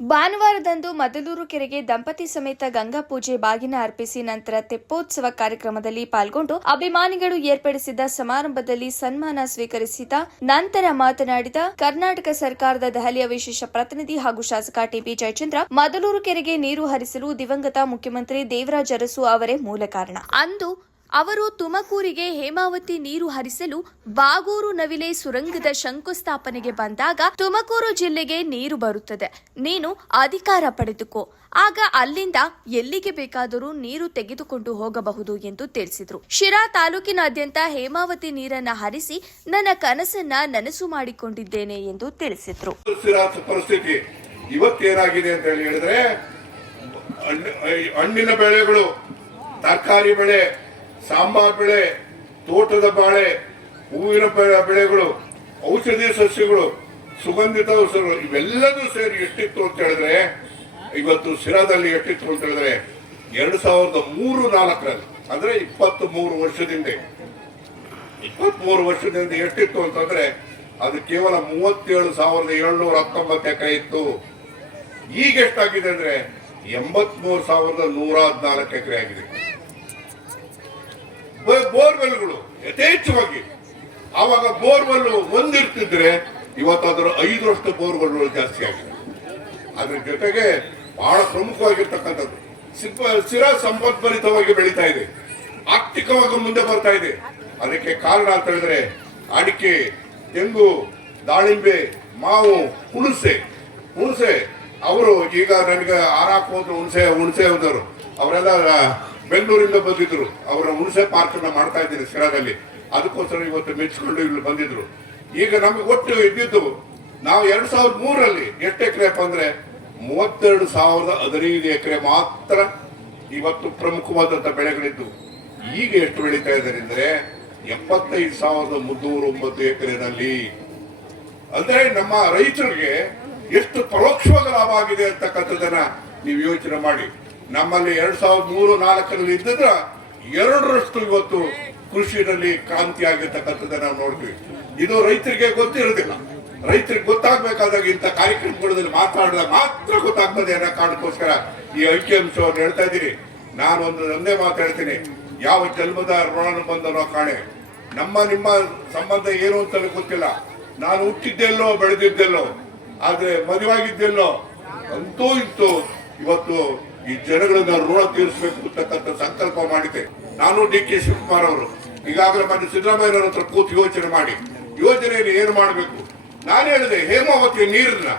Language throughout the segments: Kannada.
ಭಾನುವಾರದಂದು ಮದಲೂರು ಕೆರೆಗೆ ದಂಪತಿ ಸಮೇತ ಗಂಗಾ ಪೂಜೆ ಬಾಗಿನ ಅರ್ಪಿಸಿ ನಂತರ ತೆಪ್ಪೋತ್ಸವ ಕಾರ್ಯಕ್ರಮದಲ್ಲಿ ಪಾಲ್ಗೊಂಡು ಅಭಿಮಾನಿಗಳು ಏರ್ಪಡಿಸಿದ್ದ ಸಮಾರಂಭದಲ್ಲಿ ಸನ್ಮಾನ ಸ್ವೀಕರಿಸಿದ ನಂತರ ಮಾತನಾಡಿದ ಕರ್ನಾಟಕ ಸರ್ಕಾರದ ದೆಹಲಿಯ ವಿಶೇಷ ಪ್ರತಿನಿಧಿ ಹಾಗೂ ಶಾಸಕ ಟಿಬಿ ಜಯಚಂದ್ರ, ಮದಲೂರು ಕೆರೆಗೆ ನೀರು ಹರಿಸಲು ದಿವಂಗತ ಮುಖ್ಯಮಂತ್ರಿ ದೇವರಾಜ ಅರಸು ಅವರೇ ಮೂಲ ಕಾರಣ. ಅಂದು ಅವರು ತುಮಕೂರಿಗೆ ಹೇಮಾವತಿ ನೀರು ಹರಿಸಲು ಬಾಗೂರು ನವಿಲೆ ಸುರಂಗದ ಶಂಕುಸ್ಥಾಪನೆಗೆ ಬಂದಾಗ ತುಮಕೂರು ಜಿಲ್ಲೆಗೆ ನೀರು ಬರುತ್ತದೆ. ನೀನು ಅಧಿಕಾರ ಪಡೆದುಕೋ. ಆಗ ಅಲ್ಲಿಂದ ಎಲ್ಲಿಗೆ ಬೇಕಾದರೂ ನೀರು ತೆಗೆದುಕೊಂಡು ಹೋಗಬಹುದು ಎಂದು ತಿಳಿಸಿದರು. ಶಿರಾ ತಾಲೂಕಿನಾದ್ಯಂತ ಹೇಮಾವತಿ ನೀರನ್ನ ಹರಿಸಿ ನನ್ನ ಕನಸನ್ನ ನನಸು ಮಾಡಿಕೊಂಡಿದ್ದೇನೆ ಎಂದು ತಿಳಿಸಿದರು. ಪರಿಸ್ಥಿತಿ ಇವತ್ತೇನಾಗಿದೆ ಅಂತ ಹೇಳಿ ಹೇಳಿದ್ರೆ, ಹಣ್ಣು- ಹಣ್ಣಿನ ಬೆಳೆಗಳು, ತರಕಾರಿ ಬೆಳೆ ಸಾಂಬಾರ್ ಬೆಳೆ, ತೋಟದ ಬಾಳೆ, ಹೂವಿನ ಬೆಳೆಗಳು ಔಷಧಿ ಸಸ್ಯಗಳು, ಸುಗಂಧಿತ ಔಷಧಗಳು, ಇವೆಲ್ಲದೂ ಸೇರಿ ಎಷ್ಟಿತ್ತು ಅಂತ ಹೇಳಿದ್ರೆ, ಇವತ್ತು ಶಿರಾದಲ್ಲಿ ಎಷ್ಟಿತ್ತು ಅಂತ ಹೇಳಿದ್ರೆ, ಎರಡು ಸಾವಿರದ ಮೂರು ನಾಲ್ಕರಲ್ಲಿ, ಅಂದ್ರೆ ಇಪ್ಪತ್ತ್ ಮೂರು ವರ್ಷದಿಂದ ಇಪ್ಪತ್ಮೂರು ವರ್ಷದಿಂದ ಎಷ್ಟಿತ್ತು ಅಂತಂದ್ರೆ ಅದು ಕೇವಲ ಮೂವತ್ತೇಳು ಸಾವಿರದ ಏಳ್ನೂರ ಹತ್ತೊಂಬತ್ತು ಎಕರೆ ಇತ್ತು. ಈಗ ಎಷ್ಟಾಗಿದೆ ಅಂದ್ರೆ ಎಂಬತ್ಮೂರು ಸಾವಿರದ ನೂರ ಹದಿನಾಲ್ಕು ಎಕರೆ ಆಗಿದೆ. ಬೋರ್ವೆಲ್ಗಳು ಯಥೇಚ್ಛವಾಗಿ ಆವಾಗ ಬೋರ್ವೆಲ್ ಒಂದಿರ್ತಿದ್ರೆ ಇವತ್ತಾದರೂ ಐದರಷ್ಟು ಬೋರ್ವೆಲ್ಗಳು ಜಾಸ್ತಿ ಆಗಿದೆ. ಅದ್ರ ಜೊತೆಗೆ ಬಹಳ ಪ್ರಮುಖವಾಗಿರ್ತಕ್ಕಂಥದ್ದು ಸ್ಥಿರ ಸಂಪದ್ಭರಿತವಾಗಿ ಬೆಳೀತಾ ಇದೆ. ಆರ್ಥಿಕವಾಗಿ ಮುಂದೆ ಬರ್ತಾ ಇದೆ. ಅದಕ್ಕೆ ಕಾರಣ ಅಂತ ಹೇಳಿದ್ರೆ ಅಡಿಕೆ, ತೆಂಗು, ದಾಳಿಂಬೆ, ಮಾವು, ಹುಣಸೆ ಹುಣಸೆ. ಅವರು ಈಗ ನನಗೆ ಆರಾಕ್ ಹೋದ್ರು ಹುಣಸೆ ಹುಣಸೆ ಹೋದವರು ಅವರೆಲ್ಲ ಬೆಂಗಳೂರಿಂದ ಬಂದಿದ್ರು. ಅವರ ಹುಣಸೆ ಪಾರ್ಕ್ ಮಾಡ್ತಾ ಇದ್ದೀನಿ ಶಿರಾದಲ್ಲಿ. ಅದಕ್ಕೋಸ್ಕರ ಇವತ್ತು ಮೆಚ್ಚಿಕೊಂಡು ಇಲ್ಲಿ ಬಂದಿದ್ರು. ಈಗ ನಮಗೆ ಒಟ್ಟು ಇದ್ದಿದ್ದು, ನಾವು ಎರಡ್ ಸಾವಿರದ ಮೂರರಲ್ಲಿ ಎಷ್ಟು ಎಕರೆ ಅಂದ್ರೆ ಮೂವತ್ತೆರಡು ಸಾವಿರದ ಹದಿನೈದು ಎಕರೆ ಮಾತ್ರ ಇವತ್ತು ಪ್ರಮುಖವಾದಂತ ಬೆಳೆಗಳಿದ್ದು. ಈಗ ಎಷ್ಟು ಬೆಳೀತಾ ಇದ್ದಾರೆ ಅಂದ್ರೆ ಎಪ್ಪತ್ತೈದು ಸಾವಿರದ ಮುನ್ನೂರ ಒಂಬತ್ತು ಎಕರೆನಲ್ಲಿ. ಅಂದ್ರೆ ನಮ್ಮ ರೈತರಿಗೆ ಎಷ್ಟು ಪರೋಕ್ಷವಾಗಿ ಲಾಭ ಆಗಿದೆ ಅಂತಕ್ಕಂಥದ್ದನ್ನ ನೀವು ಯೋಚನೆ ಮಾಡಿ. ನಮ್ಮಲ್ಲಿ ಎರಡ್ ಸಾವಿರದ ಮೂರು ನಾಲ್ಕರಲ್ಲಿ ಇದ್ದಿದ್ರ ಎರಡರಷ್ಟು ಇವತ್ತು ಕೃಷಿನಲ್ಲಿ ಕ್ರಾಂತಿ ಆಗಿರ್ತಕ್ಕಂಥದ್ದನ್ನ ನಾವು ನೋಡ್ತೀವಿ. ಇದು ರೈತರಿಗೆ ಗೊತ್ತಿರೋದಿಲ್ಲ. ರೈತರಿಗೆ ಗೊತ್ತಾಗ್ಬೇಕಾದಾಗ ಇಂಥ ಕಾರ್ಯಕ್ರಮಗಳಲ್ಲಿ ಮಾತಾಡಿದಾಗ ಮಾತ್ರ ಗೊತ್ತಾಗ್ತದೆ ಅನ್ನೋ ಕಾರಣಕ್ಕೋಸ್ಕರ ಈ ಅಂಕಿಅಂಶವನ್ನು ಹೇಳ್ತಾ ಇದ್ದೀನಿ. ನಾನು ಒಂದು ಒಂದೇ ಮಾತಾಡ್ತೀನಿ ಯಾವ ಜನ್ಮದ ಋಣನು ಬಂದನೋ ಕಾಣೆ. ನಮ್ಮ ನಿಮ್ಮ ಸಂಬಂಧ ಏನು ಅಂತ ಗೊತ್ತಿಲ್ಲ. ನಾನು ಹುಟ್ಟಿದ್ದೆಲ್ಲೋ ಬೆಳೆದಿದ್ದೆಲ್ಲೋ, ಆದ್ರೆ ಮದುವಾಗಿದ್ದೆಲ್ಲೋ, ಅಂತೂ ಇಂತೂ ಇವತ್ತು ಈ ಜನಗಳನ್ನ ಋಣ ತೀರಿಸಬೇಕು ಅಂತಕ್ಕಂಥ ಸಂಕಲ್ಪ ಮಾಡಿದೆ ನಾನು ಡಿ ಕೆ ಶಿವಕುಮಾರ್ ಅವರು. ಈಗಾಗಲೇ ಮೊನ್ನೆ ಸಿದ್ದರಾಮಯ್ಯನವ್ರ ಹತ್ರ ಕೂತು ಯೋಚನೆ ಮಾಡಿ. ಯೋಜನೆಯಲ್ಲಿ ಏನು ಮಾಡಬೇಕು? ನಾನು ಹೇಳಿದೆ, ಹೇಮಾವತಿಯ ನೀರನ್ನ.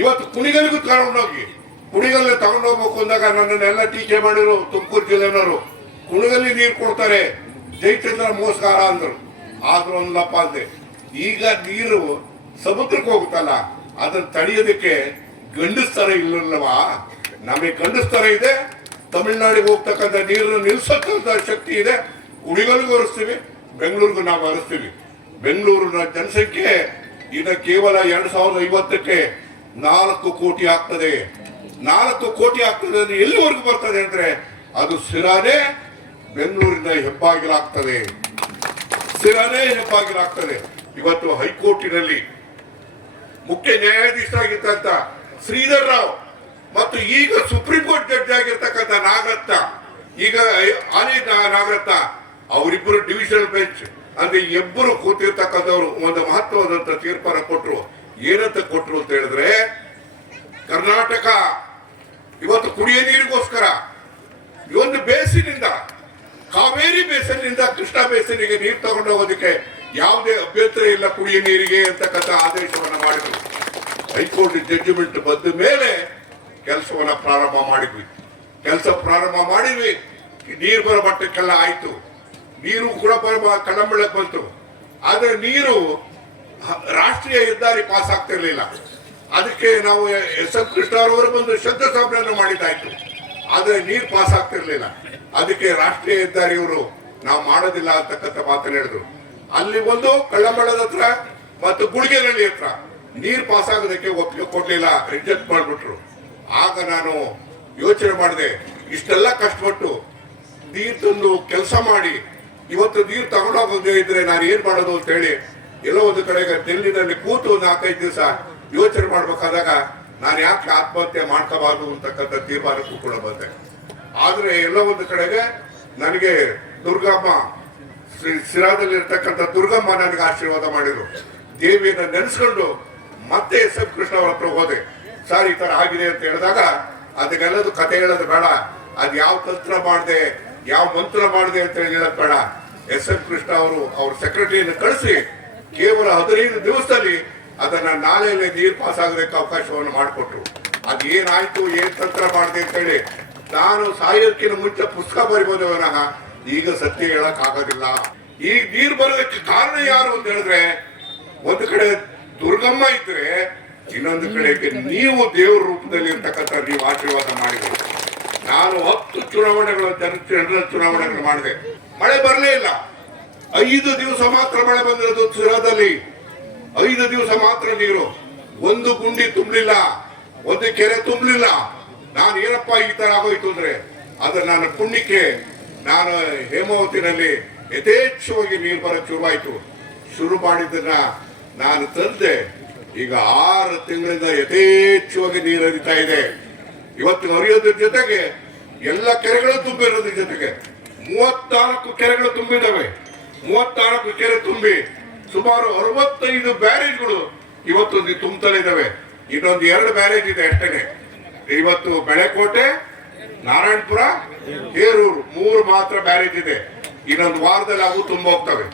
ಇವತ್ತು ಕುಣಿಗಲ್ಗೂ ತಗೊಂಡೋಗಿ. ಕುಣಿಗಲ್ಲಿ ತಗೊಂಡೋಗ್ಬೇಕು ಅಂದಾಗ ನನ್ನನ್ನೆಲ್ಲ ಟೀಕೆ ಮಾಡಿದ್ರು ತುಮಕೂರು ಜಿಲ್ಲೆನವರು, ಕುಣಿಗಲ್ಲಿ ನೀರು ಕೊಡ್ತಾರೆ. ಜೈಚಂದ್ರ ಮೋಸ್ಕಾರ ಅಂದರು. ಆದ್ರೂ ಒಂದಪ್ಪ ಅಂದೆ, ಈಗ ನೀರು ಸಮುದ್ರಕ್ಕೆ ಹೋಗುತ್ತಲ್ಲ, ಅದನ್ನ ತಡೆಯೋದಕ್ಕೆ ಗಂಡಸ್ತರ ಇಲ್ಲಲ್ವಾ ನಮಗೆ ಗಂಡಸ್ತರ ಇದೆ. ತಮಿಳುನಾಡಿಗೆ ಹೋಗ್ತಕ್ಕಂಥ ನೀರನ್ನು ನಿಲ್ಲಿಸತಕ್ಕಂಥ ಶಕ್ತಿ ಇದೆ. ಕುಣಿಗಲ್ಗೂ ಹರಿಸ್ತೀವಿ, ಬೆಂಗಳೂರಿಗೂ ನಾವು ಹರಿಸ್ತೀವಿ. ಬೆಂಗಳೂರಿನ ಜನಸಂಖ್ಯೆ ಈಗ ಕೇವಲ ಎರಡು ಸಾವಿರದ ಐವತ್ತಕ್ಕೆ ನಾಲ್ಕು ಕೋಟಿ ಆಗ್ತದೆ. ನಾಲ್ಕು ಕೋಟಿ ಆಗ್ತದೆ ಅಂದ್ರೆ ಎಲ್ಲಿವರೆಗೂ ಬರ್ತದೆ ಅಂದ್ರೆ ಅದು ಸಿರಾನೇ ಬೆಂಗಳೂರಿನ ಹೆಬ್ಬಾಗಿಲಾಗ್ತದೆ ಸಿರಾನೇ ಹೆಬ್ಬಾಗಿಲಾಗ್ತದೆ ಇವತ್ತು ಹೈಕೋರ್ಟಿನಲ್ಲಿ ಮುಖ್ಯ ನ್ಯಾಯಾಧೀಶರಾಗಿದ್ದಂತ ಶ್ರೀಧರ್ ರಾವ್ ಮತ್ತು ಈಗ ಸುಪ್ರೀಂ ಕೋರ್ಟ್ ಜಡ್ಜ್ ಆಗಿರ್ತಕ್ಕಂಥ ನಾಗರತ್ನ, ಈಗ ಆನೆ ನಾಗರತ್ನ, ಅವರಿಬ್ಬರು ಡಿವಿಷನಲ್ ಬೆಂಚ್ ಅಂದ್ರೆ ಇಬ್ಬರು ಕೂತಿರ್ತಕ್ಕಂಥವ್ರು ಒಂದು ಮಹತ್ವವಾದಂತ ತೀರ್ಪನ್ನ ಕೊಟ್ಟರು ಏನಂತ ಕೊಟ್ರು ಅಂತ ಹೇಳಿದ್ರೆ, ಕರ್ನಾಟಕ ಇವತ್ತು ಕುಡಿಯ ನೀರಿಗೋಸ್ಕರ ಒಂದು ಬೇಸಿನಿಂದ, ಕಾವೇರಿ ಬೇಸಿನಿಂದ ಕೃಷ್ಣ ಬೇಸಿನಿಗೆ ನೀರು ತಗೊಂಡು ಹೋಗೋದಕ್ಕೆ ಯಾವುದೇ ಅಭ್ಯಂತರ ಇಲ್ಲ ಕುಡಿಯ ನೀರಿಗೆ ಅಂತಕ್ಕಂಥ ಆದೇಶವನ್ನ ಮಾಡಿದ್ರು. ಹೈಕೋರ್ಟ್ ಜಡ್ಜ್ಮೆಂಟ್ ಬಂದ ಮೇಲೆ ಕೆಲಸವನ್ನ ಪ್ರಾರಂಭ ಮಾಡಿದ್ವಿ. ಕೆಲಸ ಪ್ರಾರಂಭ ಮಾಡಿದ್ವಿ. ನೀರು ಬರೋ ಮಟ್ಟಕ್ಕೆಲ್ಲ ಆಯ್ತು. ನೀರು ಕೂಡ ಬರಬ ಕಳ್ಳಂಬಳಕ್ಕೆ ಬಂತು. ಆದರೆ ನೀರು ರಾಷ್ಟ್ರೀಯ ಹೆದ್ದಾರಿ ಪಾಸ್ ಆಗ್ತಿರ್ಲಿಲ್ಲ ಅದಕ್ಕೆ ನಾವು ಎಸ್ ಎಂ ಕೃಷ್ಣ ಅವರು ಬಂದು ಶಂಕುಸ್ಥಾಪನೆಯನ್ನು ಮಾಡಿದ್ದಾಯ್ತು. ಆದ್ರೆ ನೀರು ಪಾಸ್ ಆಗ್ತಿರ್ಲಿಲ್ಲ ಅದಕ್ಕೆ ರಾಷ್ಟ್ರೀಯ ಹೆದ್ದಾರಿಯವರು ನಾವು ಮಾಡೋದಿಲ್ಲ ಅಂತಕ್ಕಂಥ ಮಾತನ್ನು ಹೇಳಿದ್ರು. ಅಲ್ಲಿ ಒಂದು ಕಳ್ಳಂಬಳದ ಹತ್ರ ಮತ್ತು ಗುಳಿಗೆನಹಳ್ಳಿ ಹತ್ರ ನೀರು ಪಾಸ್ ಆಗೋದಕ್ಕೆ ಒಪ್ಪಿಗೆ ಕೊಡ್ಲಿಲ್ಲ, ರಿಜೆಕ್ಟ್ ಮಾಡ್ಬಿಟ್ರು. ಆಗ ನಾನು ಯೋಚನೆ ಮಾಡಿದೆ, ಇಷ್ಟೆಲ್ಲ ಕಷ್ಟಪಟ್ಟು ನೀರು ತಂದು ಕೆಲಸ ಮಾಡಿ, ಇವತ್ತು ನೀರು ತಗೊಂಡೋಗೋದೇ ಇದ್ರೆ ನಾನು ಏನ್ ಮಾಡೋದು ಅಂತ ಹೇಳಿ ಎಲ್ಲೋ ಒಂದು ಕಡೆಗೆ ಡೆಲ್ಲಿನಲ್ಲಿ ಕೂತು ಒಂದು ನಾಲ್ಕೈದು ದಿವಸ ಯೋಚನೆ ಮಾಡ್ಬೇಕಾದಾಗ ನಾನು ಯಾಕೆ ಆತ್ಮಹತ್ಯೆ ಮಾಡ್ಕೋಬಾರ್ದು ಅಂತಕ್ಕಂಥ ತೀರ್ಮಾನಕ್ಕೂ ಕೂಡ ಬಂದೆ ಆದ್ರೆ ಎಲ್ಲೋ ಒಂದು ಕಡೆಗೆ ನನಗೆ ದುರ್ಗಮ್ಮ ಶ್ರೀ ಸಿರಾದಲ್ಲಿ ಇರ್ತಕ್ಕಂಥ ದುರ್ಗಮ್ಮ ನನಗೆ ಆಶೀರ್ವಾದ ಮಾಡಿದ್ರು. ದೇವಿಯನ್ನ ನೆನೆಸ್ಕೊಂಡು ಮತ್ತೆ ಎಸ್ ಎಂ ಕೃಷ್ಣ ಅವರ ಹತ್ರ ಹೋದೆ. ಸರ್ ಈ ತರ ಆಗಿದೆ ಅಂತ ಹೇಳಿದಾಗ ಅದಕ್ಕೆಲ್ಲದು ಕತೆ ಹೇಳೋದು ಬೇಡ. ಅದು ಯಾವ ತಂತ್ರ ಮಾಡಿದೆ, ಯಾವ ಮಂತ್ರ ಮಾಡಿದೆ ಅಂತ ಹೇಳಿ ಹೇಳೋದು ಬೇಡ. ಎಸ್ ಎಂ ಕೃಷ್ಣ ಅವರು, ಅವ್ರ ಸೆಕ್ರೆಟರಿಯನ್ನು ಕಳಿಸಿ ಕೇವಲ ಹದಿನೈದು ದಿವಸದಲ್ಲಿ ಅದನ್ನ ನಾಳೆಯಲ್ಲಿ ನೀರು ಪಾಸ್ ಆಗೋದಕ್ಕೆ ಅವಕಾಶವನ್ನು ಮಾಡಿಕೊಟ್ರು. ಅದು ಏನಾಯ್ತು, ಏನ್ ತಂತ್ರ ಮಾಡಿದೆ ಅಂತ ಹೇಳಿ ನಾನು ಸಾಯೋಕ್ಕಿಂತ ಮುಂಚೆ ಪುಸ್ತಕ ಬರಿಬೋದು ವಿನಃ ಈಗ ಸತ್ಯ ಹೇಳಕ್ ಆಗೋದಿಲ್ಲ. ಈಗ ನೀರು ಬರೋದಕ್ಕೆ ಕಾರಣ ಯಾರು ಅಂತ ಹೇಳಿದ್ರೆ, ಒಂದು ಕಡೆ ದುರ್ಗಮ್ಮ ಇದ್ರೆ ಇನ್ನೊಂದು ಕಡೆಗೆ ನೀವು ದೇವ್ರ ರೂಪದಲ್ಲಿ ಇರ್ತಕ್ಕಂಥ ನೀವು ಆಶೀರ್ವಾದ ಮಾಡಿದೆ ನಾನು ಹತ್ತು ಚುನಾವಣೆಗಳು, ಜನ ಜನರಲ್ ಚುನಾವಣೆಗಳು ಮಾಡಿದೆ. ಮಳೆ ಬರಲೇ ಇಲ್ಲ. ಐದು ದಿವಸ ಮಾತ್ರ ಮಳೆ ಬಂದಿರೋದು ಸಿರಾದಲ್ಲಿ ಐದು ದಿವಸ ಮಾತ್ರ ನೀರು. ಒಂದು ಗುಂಡಿ ತುಂಬಲಿಲ್ಲ. ಒಂದು ಕೆರೆ ತುಂಬಲಿಲ್ಲ. ನಾನು ಏನಪ್ಪ ಈ ತರ ಆಗೋಯ್ತು ಅಂದ್ರೆ, ಅದು ನನ್ನ ಪುಣ್ಯಕ್ಕೆ ನಾನು ಹೇಮಾವತಿನಲ್ಲಿ ಯಥೇಚ್ಛವಾಗಿ ನೀರು ಬರೋ ಶುರುವಾಯ್ತು. ಶುರು ಮಾಡಿದ್ದನ್ನ ನಾನು ತಂದೆ ಈಗ ಆರು ತಿಂಗಳಿಂದ ಯಥೇಚ್ಛವಾಗಿ ನೀರು ಹರಿತಾ ಇದೆ. ಇವತ್ತು ಹರಿಯೋದ್ರ ಜೊತೆಗೆ ಎಲ್ಲ ಕೆರೆಗಳು ತುಂಬಿರೋದ್ರ ಜೊತೆಗೆ ಮೂವತ್ನಾಲ್ಕು ಕೆರೆಗಳು ತುಂಬಿದಾವೆ. ಮೂವತ್ನಾಲ್ಕು ಕೆರೆ ತುಂಬಿ ಸುಮಾರು ಅರವತ್ತೈದು ಬ್ಯಾರೇಜ್ಗಳು ಇವತ್ತು ತುಂಬುತ್ತಲೇ ಇದ್ದಾವೆ ಇನ್ನೊಂದು ಎರಡು ಬ್ಯಾರೇಜ್ ಇದೆ ಅಷ್ಟೇ ಇವತ್ತು ಬೆಳೆಕೋಟೆ, ನಾರಾಯಣಪುರ, ಹೇರೂರು ಮೂರು ಮಾತ್ರ ಬ್ಯಾರೇಜ್ ಇದೆ. ಇನ್ನೊಂದು ವಾರದಲ್ಲಿ ಅವು ತುಂಬ ಹೋಗ್ತವೆ